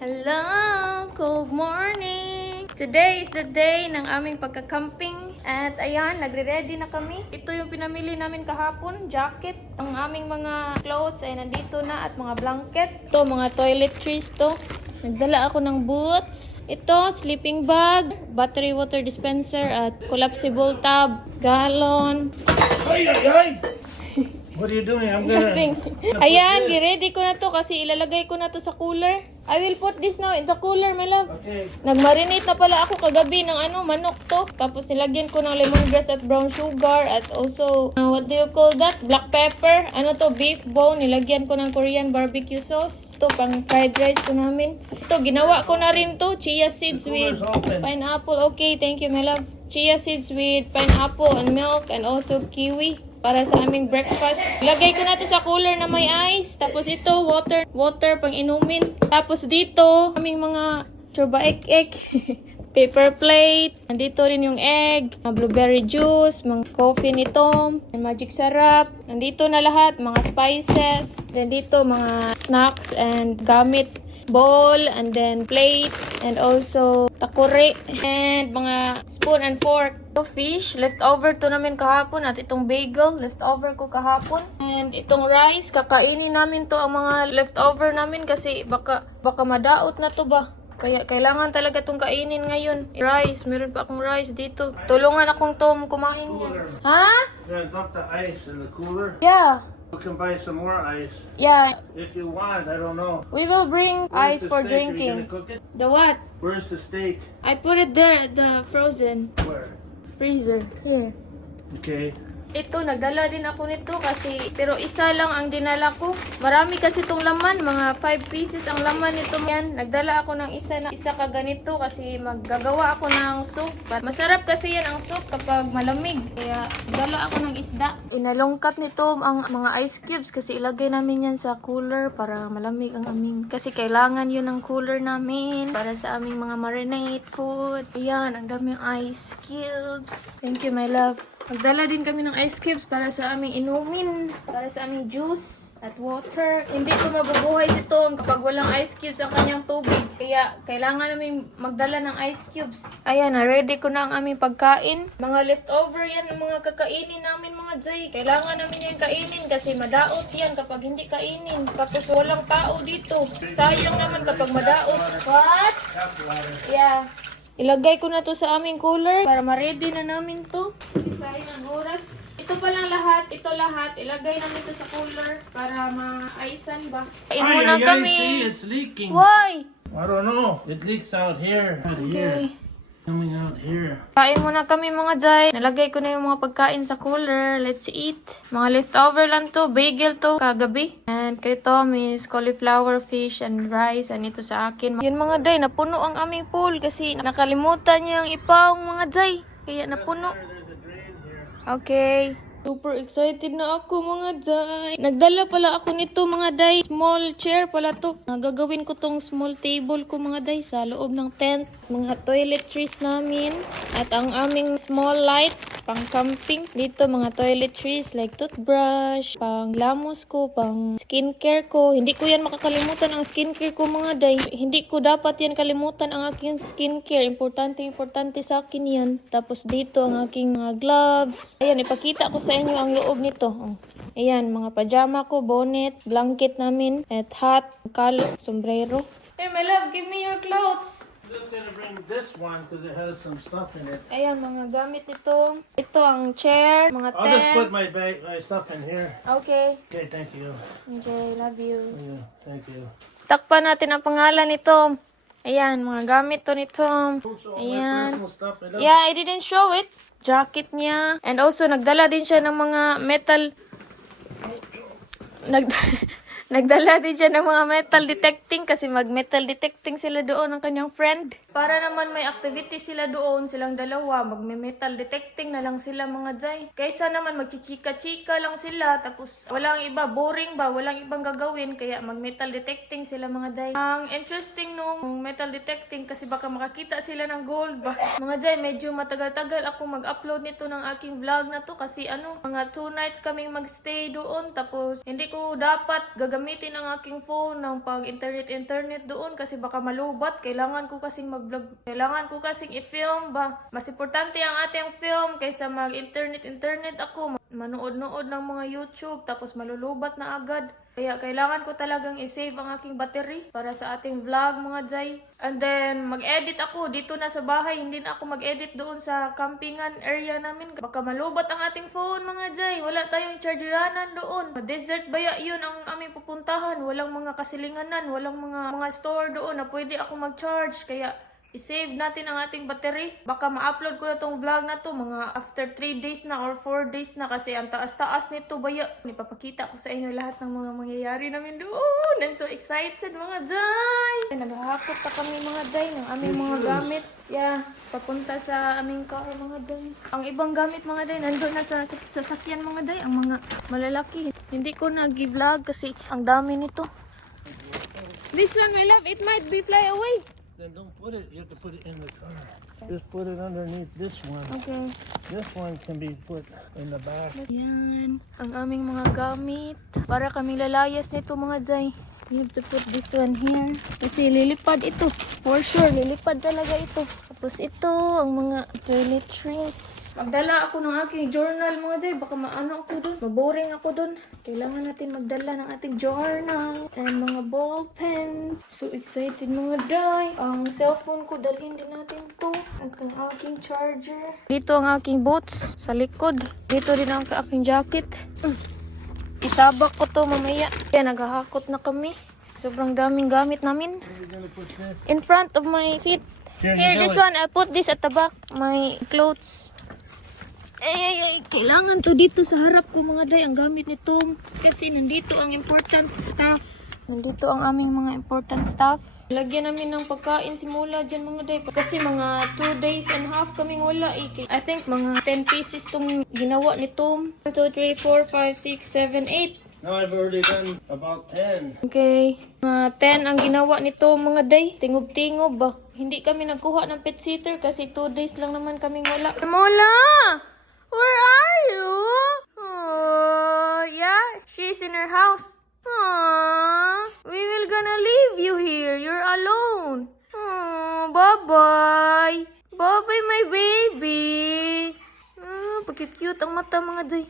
Hello! Good morning! Today is the day ng aming pagka-camping. At ayan, nagre-ready na kami. Ito yung pinamili namin kahapon, jacket. Ang aming mga clothes ay nandito na at mga blanket. Ito, mga toiletries to. Nagdala ako ng boots. Ito, sleeping bag, battery water dispenser at collapsible tub, galon. Ay, ay, ay! What are you doing? I'm gonna... Nothing. Ayan, ready ko na to kasi ilalagay ko na to sa cooler. I will put this now in the cooler, my love. Okay. Nagmarinate na pala ako kagabi ng manok to. Tapos nilagyan ko ng lemongrass at brown sugar at also, what do you call that? Black pepper. Ano to? Beef bone. Nilagyan ko ng Korean barbecue sauce. Ito, pang fried rice ko namin. Ito, ginawa ko na rin to. Chia seeds with pineapple. Okay, thank you, my love. Chia seeds with pineapple and milk and also kiwi. Para sa aming breakfast. Lagay ko na to sa cooler na may ice. Tapos ito, water pang inumin. Tapos dito, aming mga chorba egg. Paper plate. Nandito rin yung egg. Mga blueberry juice. Mga coffee ni Tom. Magic syrup. Nandito na lahat. Mga spices. Then dito, mga snacks and gamit. Bowl and then plate and also takore and mga spoon and fork. Ito fish, leftover to namin kahapon at itong bagel, leftover ko kahapon. And itong rice, kakainin namin to ang mga leftover namin kasi baka madaot na to ba. Kaya kailangan talaga itong kainin ngayon. Rice, meron pa akong rice dito. Tulungan akong Tom kumain niya. Ha? You're gonna dump the ice in the cooler? Yeah. You can buy some more ice. Yeah. If you want, I don't know. We will bring Where's ice the for steak? Are you drinking. gonna cook it? The what? Where's the steak? I put it there at the frozen Where? freezer. Here. Okay. Ito, nagdala din ako nito pero isa lang ang dinala ko. Marami kasi itong laman, mga 5 pieces ang laman nito. Yan, nagdala ako ng isa ka ganito kasi maggagawa ako ng soup. Masarap kasi yan ang soup kapag malamig. Kaya, dala ako ng isda. Inalungkat nito ang mga ice cubes kasi ilagay namin yan sa cooler para malamig ang aming. Kasi kailangan yun ng cooler namin para sa aming mga marinate food. Ayan, ang daming ice cubes. Thank you, my love. Magdala din kami ng ice cubes para sa aming inumin, para sa aming juice at water. Hindi ko mabubuhay si Tom kapag walang ice cubes ang kanyang tubig. Kaya kailangan namin magdala ng ice cubes. Ayan, na-ready ko na ang aming pagkain. Mga leftover yan ang mga kakainin namin mga Jay. Kailangan namin yan kainin kasi madaot yan kapag hindi kainin. Tapos walang tao dito. Sayang naman kapag madaot. What? Yeah. Ilagay ko na to sa aming cooler para ma-ready na namin to. Sayang ang oras. Ito pa lang lahat. Ito lahat. Ilagay namin to sa cooler para ma-aisan ba. Kain Ay, muna ay, ay, kami. see, it's leaking. Why? I don't know. It leaks out here. Out here. Okay. Coming out here. Kain muna kami mga Jay. Nalagay ko na yung mga pagkain sa cooler. Let's eat. Mga leftover lang to. Bagel to kagabi. And kay Tom is cauliflower fish and rice. And ito sa akin. Yun mga Jay, napuno ang aming pool kasi nakalimutan niya ang ipaong mga Jay. Kaya napuno. There's a drain here. Okay. Super excited na ako mga Day. Nagdala pala ako nito mga Day. Small chair pala to. Gagawin ko tong small table ko mga Day sa loob ng tent. Mga toiletries namin. At ang aming small light pang camping. Dito mga toiletries like toothbrush, pang lamos ko, pang skincare ko. Hindi ko yan makakalimutan ang skincare ko mga Day. Hindi ko dapat yan kalimutan ang aking skincare. Importante sa akin yan. Tapos dito ang aking mga gloves. Ayan, ipakita ko sa inyo ang loob nito. Oh. Ayan, mga pajama ko, bonnet, blanket namin, at hat, kalo, sombrero. Hey, my love, give me your clothes. I'm just gonna bring this one because it has some stuff in it. Ayan, mga gamit nito. Ito ang chair, mga I'll just put tent. my stuff in here. Okay. Okay, thank you. Okay, love you. Yeah, thank you. Takpan natin ang pangalan ni Tom. Ayan, mga gamit to ni Tom. Also, all my Ayan. personal stuff. I love Yeah, I didn't show it. Jacket niya. And also, nagdala din siya ng mga metal. Nagdala din siya ng mga metal detecting kasi mag-metal detecting sila doon ng kanyang friend. Para naman may activity sila doon, silang dalawa, magme-metal detecting na lang sila mga Jay. Kaysa naman magchichika-chika lang sila, tapos walang iba, boring ba, walang ibang gagawin, kaya mag-metal detecting sila mga Jay. Ang interesting nung metal detecting kasi baka makakita sila ng gold ba. Mga Jay, medyo matagal-tagal ako mag-upload nito ng aking vlog na to kasi mga 2 nights kaming magstay doon, tapos hindi ko dapat gagamitin gagamitin ang aking phone ng pag-internet doon kasi baka malubat. Kailangan ko kasing mag-vlog. Kailangan ko kasing i-film ba. Mas importante ang ating film kaysa mag-internet ako. Manood-nood ng mga YouTube tapos malulubat na agad. Kaya kailangan ko talagang i-save ang aking battery para sa ating vlog mga jay. And then mag-edit ako dito na sa bahay. Hindi na ako mag-edit doon sa campingan area namin. Baka malubat ang ating phone mga jay. Wala tayong chargeranan doon. Desert baya yun ang aming pupuntahan. Walang mga kasilinganan. Walang mga store doon na pwede ako mag-charge. Kaya i-save natin ang ating battery. Baka ma-upload ko na tong vlog na to mga after 3 days na or 4 days na kasi ang taas-taas nito baya. Ipapakita ko sa inyo lahat ng mga mangyayari namin doon. I'm so excited mga day. Naghahakot pa kami mga day ng aming mga gamit. Yeah, papunta sa aming car mga day. Ang ibang gamit mga day nandun na sa sasakyan mga day. Ang mga malalaki. Hindi ko nag-vlog kasi ang dami nito. This one my love, it might be fly away. Then don't put it. You have to put it in the car. Just put it underneath this one. Okay. This one can be put in the back. Yan, ang aming mga gamit. Para kami lalayas nito mga jay. You have to put this one here. Kasi lilipad ito. For sure, lilipad talaga ito. Tapos ito, ang mga toiletries. Magdala ako ng aking journal mga jay. Baka maano ako dun. Maboring ako dun. Kailangan natin magdala ng ating journal. And mga ball pens. So excited mga day. Ang cellphone ko, dalhin din natin to. At ang aking charger. Dito ang aking boots sa likod. Dito din ang aking jacket. Isabak ko to mamaya. Kaya naghahakot na kami. Sobrang daming gamit namin. Where are you gonna put this? In front of my feet. Here, Here, you do this it. one. I'll put this at the back. My clothes. Ay, kailangan to dito sa harap ko mga day. Ang gamit nito. Kasi nandito ang important stuff. Nandito ang aming mga important stuff. Lagyan namin ng pagkain simula dyan mga day. Kasi mga 2 days and a half kaming wala eh. I think mga 10 pieces tong ginawa ni Tom. 1, 2, 3, 4, 5, 6, 7, 8. No, I've already done about 10. Okay. Mga 10 ang ginawa nito mga day. Tingob-tingob ba? Hindi kami nagkuha ng pet sitter kasi 2 days lang naman kaming wala. Mola! Where are you? Oh, yeah. She's in her house. Aww. We will gonna leave you here. You're alone. Oh, bye-bye. Bye-bye, my baby. Pagkit-cute ang mata mga day.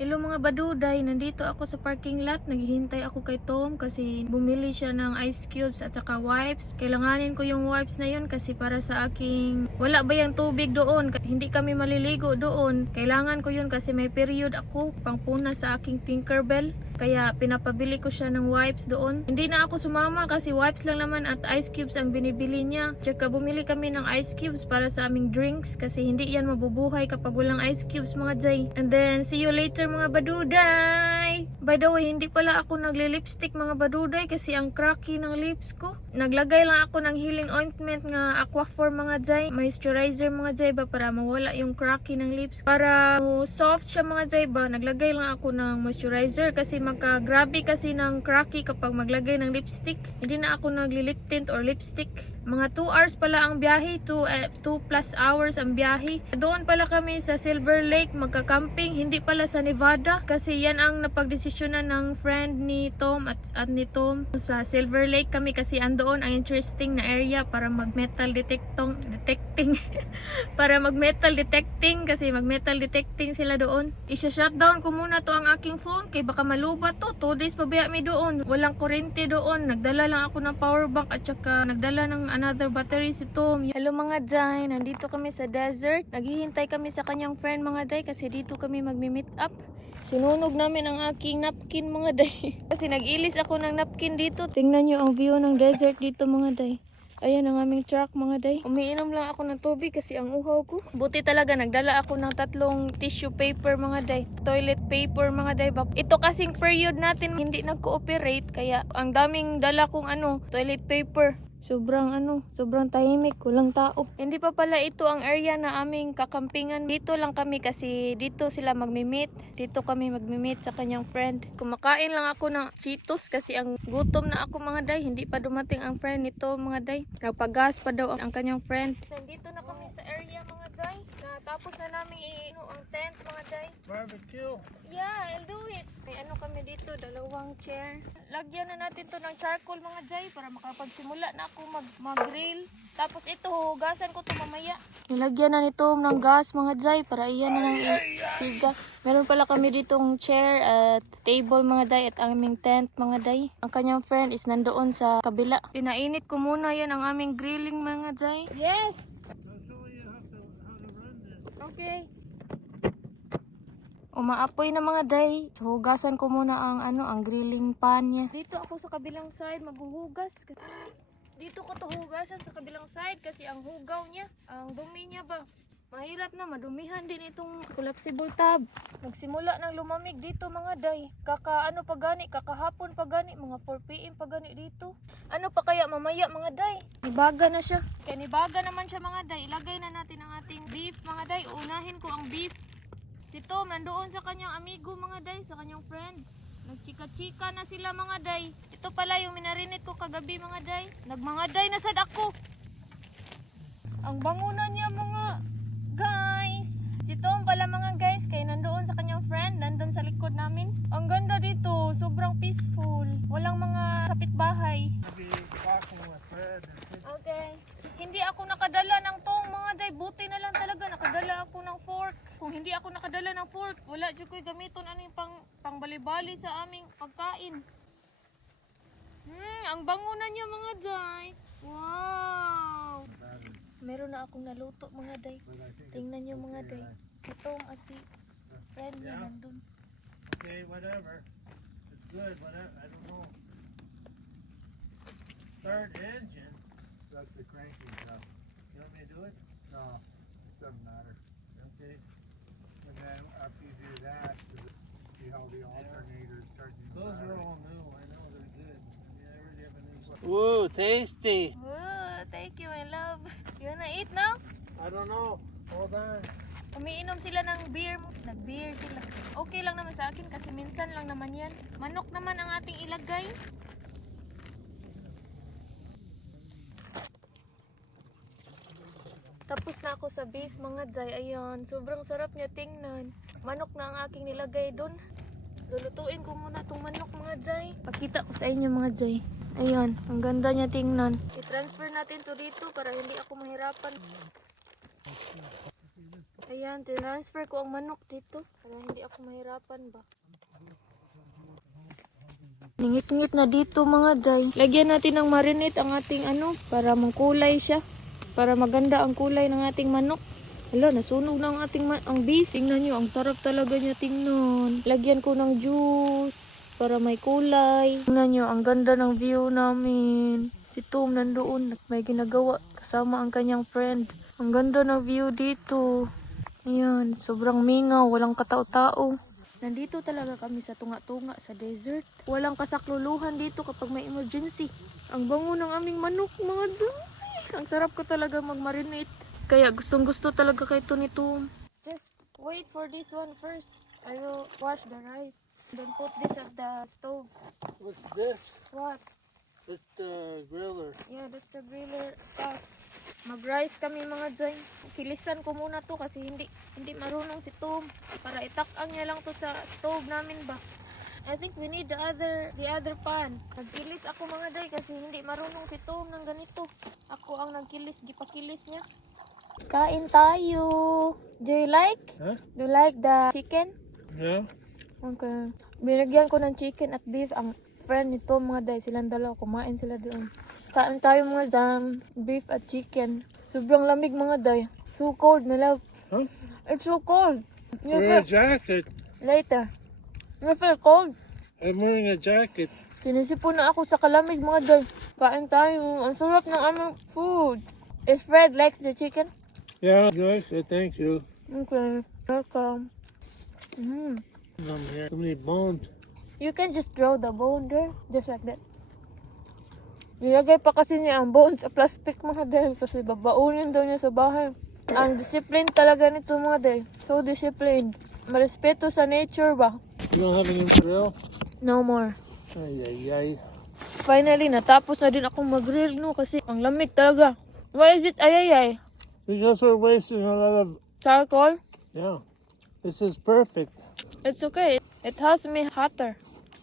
Hello mga baduday, nandito ako sa parking lot. Naghihintay ako kay Tom kasi bumili siya ng ice cubes at saka wipes. Kailanganin ko yung wipes na yun kasi para sa aking... Wala ba yung tubig doon? Hindi kami maliligo doon. Kailangan ko yun kasi may period ako pangpuna sa aking Tinkerbell. Kaya pinapabili ko siya ng wipes doon. Hindi na ako sumama kasi wipes lang naman at ice cubes ang binibili niya. Tsaka bumili kami ng ice cubes para sa aming drinks kasi hindi yan mabubuhay kapag walang ice cubes mga jay. And then see you later mga baduday. By the way, hindi pala ako nagle-lipstick mga baduday kasi ang cracky ng lips ko. Naglagay lang ako ng healing ointment nga Aquaphor mga jay. Moisturizer mga jay ba para mawala yung cracky ng lips. Para soft siya mga jay ba. Naglagay lang ako ng moisturizer kasi magka-grabe kasi ng cracky kapag maglagay ng lipstick. Hindi na ako nagli-lip tint or lipstick. Mga 2 hours pala ang biyahe, 2+ hours ang biyahe. Doon pala kami sa Silver Lake magka-camping, hindi pala sa Nevada. Kasi yan ang napagdesisyonan ng friend ni Tom at ni Tom. Sa Silver Lake kami kasi andoon ang interesting na area para mag-metal detecting. Para mag-metal detecting kasi mag-metal detecting sila doon. Isha-shutdown ko muna to ang aking phone kay baka malubat to. 2 days pa biya mi doon. Walang kuryente doon. Nagdala lang ako ng power bank at saka nagdala ng another battery si Tom. Hello mga day, nandito kami sa desert. Naghihintay kami sa kanyang friend mga day kasi dito kami magmi-meet up. Sinunog namin ang aking napkin mga day. Kasi nag-ilis ako ng napkin dito. Tingnan nyo ang view ng desert dito mga day. Ayan ang aming truck mga day. Umiinom lang ako ng tubig kasi ang uhaw ko. Buti talaga nagdala ako ng 3 tissue paper mga day. Toilet paper mga day. Ito kasing period natin hindi nag-cooperate kaya ang daming dala kong toilet paper. Sobrang tahimik, walang tao. Hindi pa pala ito ang area na aming kakampingan. Dito lang kami kasi dito sila magmi-meet. Dito kami magmi-meet sa kanyang friend. Kumakain lang ako ng Cheetos kasi ang gutom na ako mga day. Hindi pa dumating ang friend nito mga day. Nagpagas pa daw ang kanyang friend. Nandito na kami sa area mga day. Matapos na namin ang tent mga day. Barbecue. Yeah, I'll do it. May ano kami dito, dalawang chair. Lagyan na natin to ng charcoal mga day para makapagsimula na ako mag-grill. Tapos ito, hugasan ko to mamaya. Nilagyan na nito ng gas mga day para iyan na ng siga. Meron pala kami ditong chair at table mga day at aming tent mga day. Ang kanyang friend is nandoon sa kabila. Pinainit ko muna yan ang aming grilling mga day. Yes! I'll show you how to run this. Okay. Umaapoy na mga day. So, hugasan ko muna ang grilling pan niya. Dito ako sa kabilang side maghuhugas. Dito ko to hugasan sa kabilang side kasi ang hugaw niya, ang dumi niya ba, mahirap na madumihan din itong collapsible tub. Nagsimula ng lumamig dito mga day. Kakahapon pa gani, mga 4 PM pa gani dito. Ano pa kaya mamaya mga day? Nibaga na siya. Kaya nibaga naman siya mga day. Ilagay na natin ang ating beef mga day. Unahin ko ang beef. Si Tom nandoon sa kanyang amigo mga day, sa kanyang friend. Nagchika-chika na sila mga day. Ito pala yung minarinit ko kagabi mga day. Nagmanga day na sad ako. Ang bangunan niya mga guys. Si Tom pala mga guys, kaya nandoon sa kanyang friend, nandoon sa likod namin. Ang ganda dito, sobrang peaceful. Walang mga kapitbahay. I'll be talking with Fred and Okay. Hindi ako nakadala ng tong mga day. Buti na lang talaga nakadala ako ng fork. Kung hindi ako nakadala ng fork, wala dyan ko'y gamiton ano yung pangbali-bali sa aming pagkain. Ang bangunan niya mga day. Wow! Meron na akong naluto mga day. Tingnan niyo mga day. Ito ang asi. Friend niya nandun. okay, whatever. It's good, whatever. I don't know. Start engine. That's the cranking stuff. You want me to do it? No, it doesn't matter. Okay. And then after you do that, see how the alternator is charging the Those are battery. all new. I know they're good. Yeah, I already have a new one. Woo, tasty. Oh, thank you my love. You wanna eat now? I don't know. Hold on. Umiinom sila ng beer. Nag-beer sila. Okay lang naman sa akin kasi minsan lang naman yan. Manok naman ang ating ilagay. Tapos na ako sa beef mga day. Ayan, sobrang sarap niya tingnan. Manok na ang aking nilagay dun. Lulutuin ko muna itong manok mga day. Pakita ko sa inyo mga day. Ayan, ang ganda niya tingnan. I-transfer natin to dito para hindi ako mahirapan. Ayan, transfer ko ang manok dito para hindi ako mahirapan ba. Ningit-ngit na dito mga day. Lagyan natin ng marinate ang ating para mangkulay siya. Para maganda ang kulay ng ating manok. Hala, nasunog na ang ating ang beef. Tingnan nyo, ang sarap talaga niya tingnan. Lagyan ko ng juice para may kulay. Tingnan nyo, ang ganda ng view namin. Si Tom nandoon, may ginagawa kasama ang kanyang friend. Ang ganda ng view dito. Ayan, sobrang mingaw, walang katao-tao. Nandito talaga kami sa tunga-tunga sa desert. Walang kasakluluhan dito kapag may emergency. Ang bango ng aming manok mga day. Ang sarap ko talaga mag-marinate. Kaya gustong gusto talaga kay ito ni Tom. Just wait for this one first. I will wash the rice. Then put this at the stove. What's this? What? It's the griller. Yeah, that's the griller stuff. Mag-rice kami mga day. Kilisan ko muna to kasi hindi marunong si Tom. Para itakang niya lang to sa stove namin ba. I think we need the other pan. Nagkilis ako mga day kasi hindi marunong si Tom ng ganito. Ako ang nagkilis, gipakilis niya. Kain tayo. Do you like? Huh? Do you like the chicken? Yeah. Okay. Binigyan ko ng chicken at beef ang friend ni Tom mga day. Silang dalaw, kumain sila doon. Kain tayo mga dam, beef at chicken. Sobrang lamig mga day. So cold, my love. Huh? It's so cold. You Wear a feel, jacket. later. You feel cold? I'm wearing a jacket. Sinisipon na ako sa kalamig mga day. Kain tayo. Ang sarap ng aming food. Is Fred likes the chicken? Yeah, good. So thank you. Okay. Welcome. Here. Too many bones. You can just throw the bone there. Just like that. Nilagay pa kasi niya ang bone sa plastic mga day. Kasi babaunin daw niya sa bahay. Ang discipline talaga nito mga day. So disciplined. Marespeto sa nature ba? You don't have any grill? No more. Ay, ay, ay. Finally, natapos na din akong mag-grill no kasi ang lamig talaga. Why is it ayayay? Because we're wasting a lot of Charcoal? Yeah. This is perfect. It's okay. It has me hotter.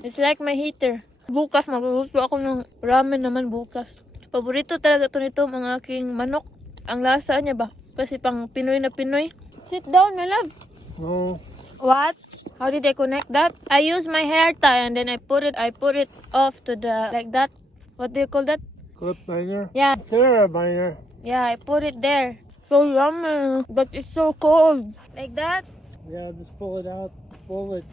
It's like my heater. Bukas, magluluto ako ng ramen naman bukas. Paborito talaga to nito mga aking manok. Ang lasa niya ba? Kasi pang Pinoy na Pinoy. Sit down, my love. No. What? How did I connect that? I use my hair tie and then I put it off to the, like that. What do you call that? Clip binder. Yeah. Carabiner. Yeah, I put it there. So yummy. But it's so cold. Like that. Yeah, just pull it out. Pull it.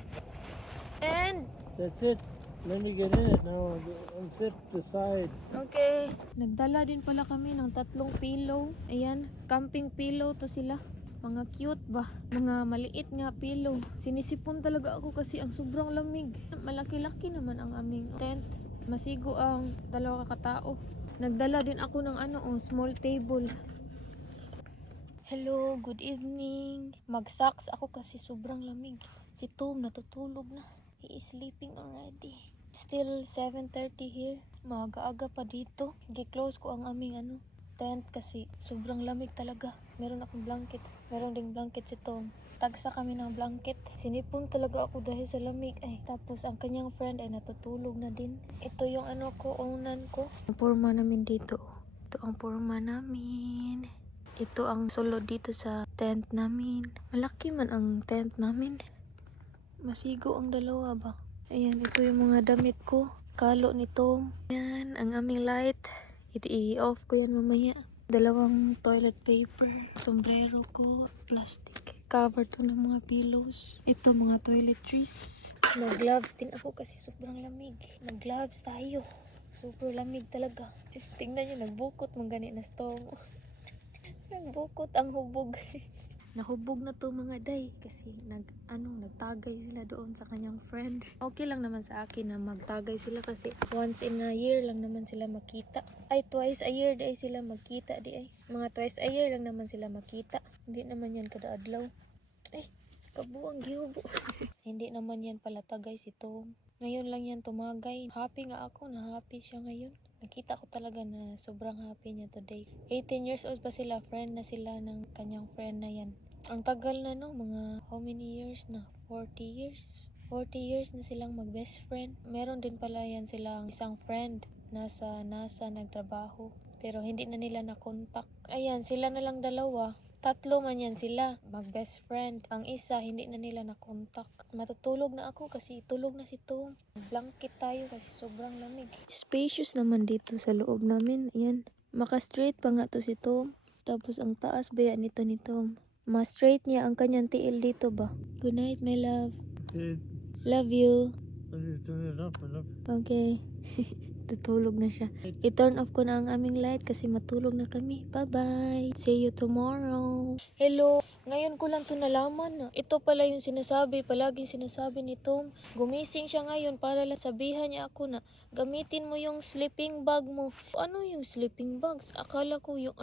And That's it. Let me get in it now. Unzip the side. okay. Nagdala din pala kami ng 3 pillow. Ayan, camping pillow to sila. Mga cute ba? Mga maliit nga pillow. Sinisipon talaga ako kasi ang sobrang lamig. Malaki-laki naman ang aming tent. Masigo ang 2 katao. Nagdala din ako ng small table. Hello, good evening. Mag-socks ako kasi sobrang lamig. Si Tom natutulog na. He is sleeping already. Still 7:30 here. Maaga-aga pa dito. Gi-close ko ang aming tent kasi sobrang lamig talaga. Meron akong blanket. Meron ding blanket si Tom. Tagsa kami ng blanket. Sinipon talaga ako dahil sa lamig. Tapos ang kanyang friend ay natutulog na din. Ito yung unan ko. Ang porma namin dito. Ito ang porma namin. Ito ang sulod dito sa tent namin. Malaki man ang tent namin. Masigo ang 2 ba? Ayan, ito yung mga damit ko. Kalo ni Tom. Ayan, ang aming light. I-off ko yan mamaya. 2 toilet paper. Sombrero ko. Plastic. Cover to ng mga pillows. Ito mga toiletries. Nag-gloves din ako kasi sobrang lamig. Nag-gloves tayo. Super lamig talaga. Tingnan nyo, nagbukot mong gani na stove. Nagbukot ang hubog. Nahubog na to mga day kasi nagtagay sila doon sa kanyang friend. Okay lang naman sa akin na magtagay sila kasi once in a year lang naman sila makita. Ay, twice a year day sila magkita di ay. Mga twice a year lang naman sila makita. Hindi naman yan kada adlaw. Ay, kabuang gihubo. Hindi naman yan pala tagay si Tom. Ngayon lang yan tumagay. Happy nga ako na happy siya ngayon. Nakita ko talaga na sobrang happy niya today. 18 years old pa sila, friend na sila ng kanyang friend na yan. Ang tagal na mga how many years na? 40 years? 40 years na silang mag-best friend. Meron din pala yan silang isang friend nasa NASA nagtrabaho. Pero hindi na nila na-contact. Ayan, sila na lang 2. 3 man yan sila, mag-best friend. Ang isa, hindi na nila na-contact. Matutulog na ako kasi tulog na si Tom. Blanket tayo kasi sobrang lamig. Spacious naman dito sa loob namin. Ayan, maka-straight pa nga to si Tom. Tapos ang taas ba yan nito ni Tom? Ma-straight niya ang kanyang tiil dito ba? Good night, my love. Okay. Love you. Let me turn it up enough. Okay. Tutulog na siya. I-turn off ko na ang aming light kasi matulog na kami. Bye-bye. See you tomorrow. Hello. Ngayon ko lang to nalaman na ito pala yung palaging sinasabi ni Tom. Gumising siya ngayon para lang sabihan niya ako na gamitin mo yung sleeping bag mo. Ano yung sleeping bags? Akala ko yung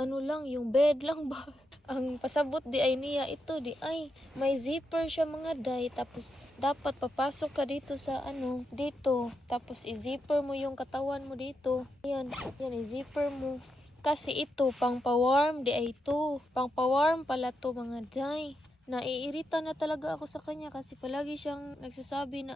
yung bed lang ba? Ang pasabot di ay niya ito di ay may zipper siya mga day, tapos dapat papasok ka dito sa dito, tapos i-zipper mo yung katawan mo dito. Yan i-zipper mo kasi ito pang pa-warm di ay ito pang pa-warm pala to mga day. Naiirita na talaga ako sa kanya kasi palagi siyang nagsasabi na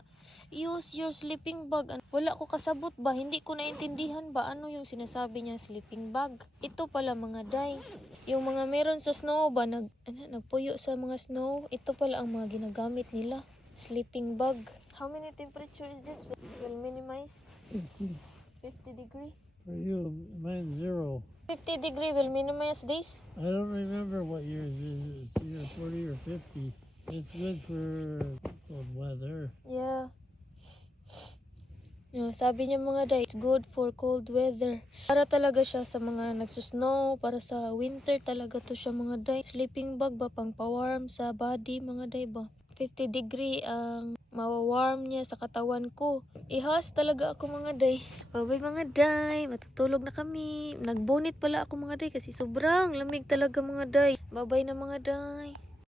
use your sleeping bag. Wala ko kasabot ba? Hindi ko naintindihan ba ano yung sinasabi niya sleeping bag. Ito pala mga day. Yung mga meron sa snow ba, nagpuyo sa mga snow, ito pala ang mga ginagamit nila. Sleeping bag. How many temperature is this? We'll minimize. 50 degree. For you, mine's 0. 50 degree will minimize this. I don't remember what yours is. It's either 40 or 50. It's good for cold weather. Yeah. Sabi niya mga day, it's good for cold weather. Para talaga siya sa mga nagsusnow, para sa winter talaga to siya mga day. Sleeping bag ba, pang pa-warm sa body mga day ba. 50 degree ang mawa-warm niya sa katawan ko. Ihas talaga ako mga day. Bye mga day, matutulog na kami. Nagbunit pala ako mga day kasi sobrang lamig talaga mga day. Bye na mga day.